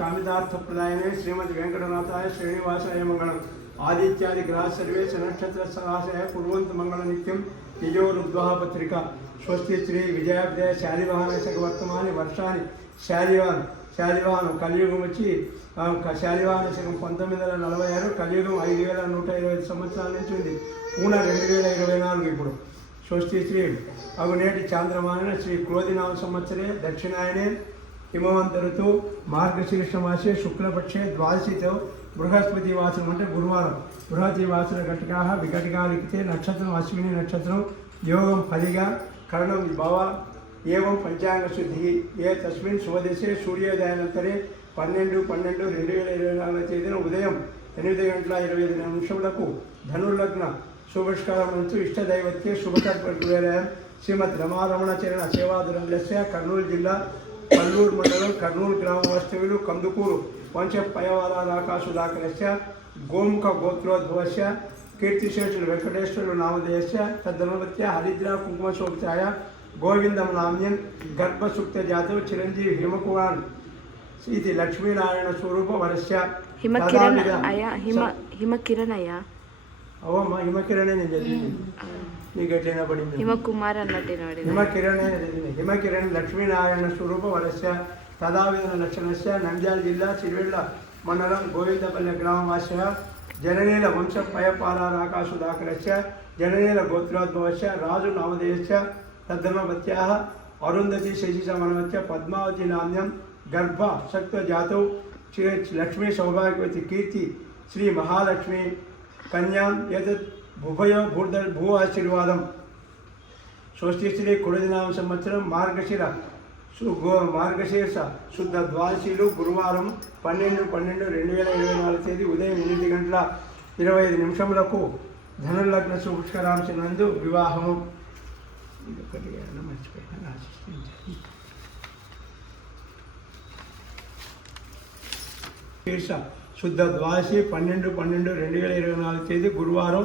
कामितार्थप्रदायने श्रीमद् वेंकटनाथाय श्रीनिवासाय मंगलम आदित्यादि ग्रह सर्वेश नक्षत्र सहाशय कुर्वन्तु मंगल नित्यं निजोरुद्वह पत्रिका स्वस्ति श्री विजयाब्दय शालिवाहन वर्तमान वर्षानि శాలివాహనం కలియుగం వచ్చి శాలివాహన శకం 1946 కలియుగం 5125 సంవత్సరాల నుంచి ఉంది. పూన 2024 ఇప్పుడు. స్వస్తి శ్రీ అగునేటి చాంద్రమాన శ్రీ క్రోధినామ సంవత్సరే దక్షిణాయనే హిమవంత ఋతు మార్గశీర్ష మాసే శుక్లపక్షే ద్వాదశితో బృహస్పతి వాసనం అంటే గురువారం. బృహతి వాసన ఘటికా విఘటికా లిఖితే నక్షత్రం అశ్విని నక్షత్రం యోగం ఫలిగా కరణం భవ एवं पंचांग शुद्धि ये तस्मिन् शुभदेशे सूर्योदयानंतरे 12/12/2024 తేదీన ఉదయం 8:25 ధనుర్లగ్న శుభష్కారమంతు ఇష్టదైవత్యే శుభతర్పణం శ్రీమద్ రమారమణచరణ సేవాదురంగస్య కర్నూలు జిల్లా కల్లూరు మండలం కర్నూలు గ్రామ వాస్తవ్యులు కందుకూరు వంశ పయవారాకాశుదాకరస్య గోముఖ గోత్రోద్భవస్య కీర్తిశేషులు వెంకటేశ్వరులు నామధేయస్య తద్దనుమత్య హరిద్రా కుంకుమశోభితాయ गोविंदम नाम्यन गर्भसुक्त जातो चिरंजीवी हिमकुमार इति लक्ष्मीनारायण स्वरूप वर्ष्य हिमकिरण आया हिमकिरण आया अव हिमकिरण निगटेना पड़ी हिमकुमार अन्नटे नोडिदे हिमकिरण लक्ष्मीनारायण स्वरूप वर्ष्य तदाविध लक्षणस्य नंद्याल जिल्ला सिरिवेल्ल मंडलं गोविंदपल्ले ग्रामवास्य जननील वंश पयपाराकाशुदाकरस्य जननील गोत्रोद्भवस्य राजु नामधेयस्य तद्धर्मपत्याः अरुंधति शशिसमनवत्य पद्मावती नाम्यं गर्भ शक्त जातौ लक्ष्मी सौभाग्यवती कीर्ति श्री महालक्ष्मी कन्यां एतत् भुभयो भू आशीर्वादं स्वस्ति श्री कुडदिनाम संवत्सरं మార్గశీర్ష శుద్ధ ద్వాదశిలు గురువారం 12/12/2024 తేదీ ఉదయం 8:25 ధనుర్లగ్న శుభస్కరాంశ నందు వివాహము శుద్ధ ద్వాదశి 12/12/2024 తేదీ గురువారం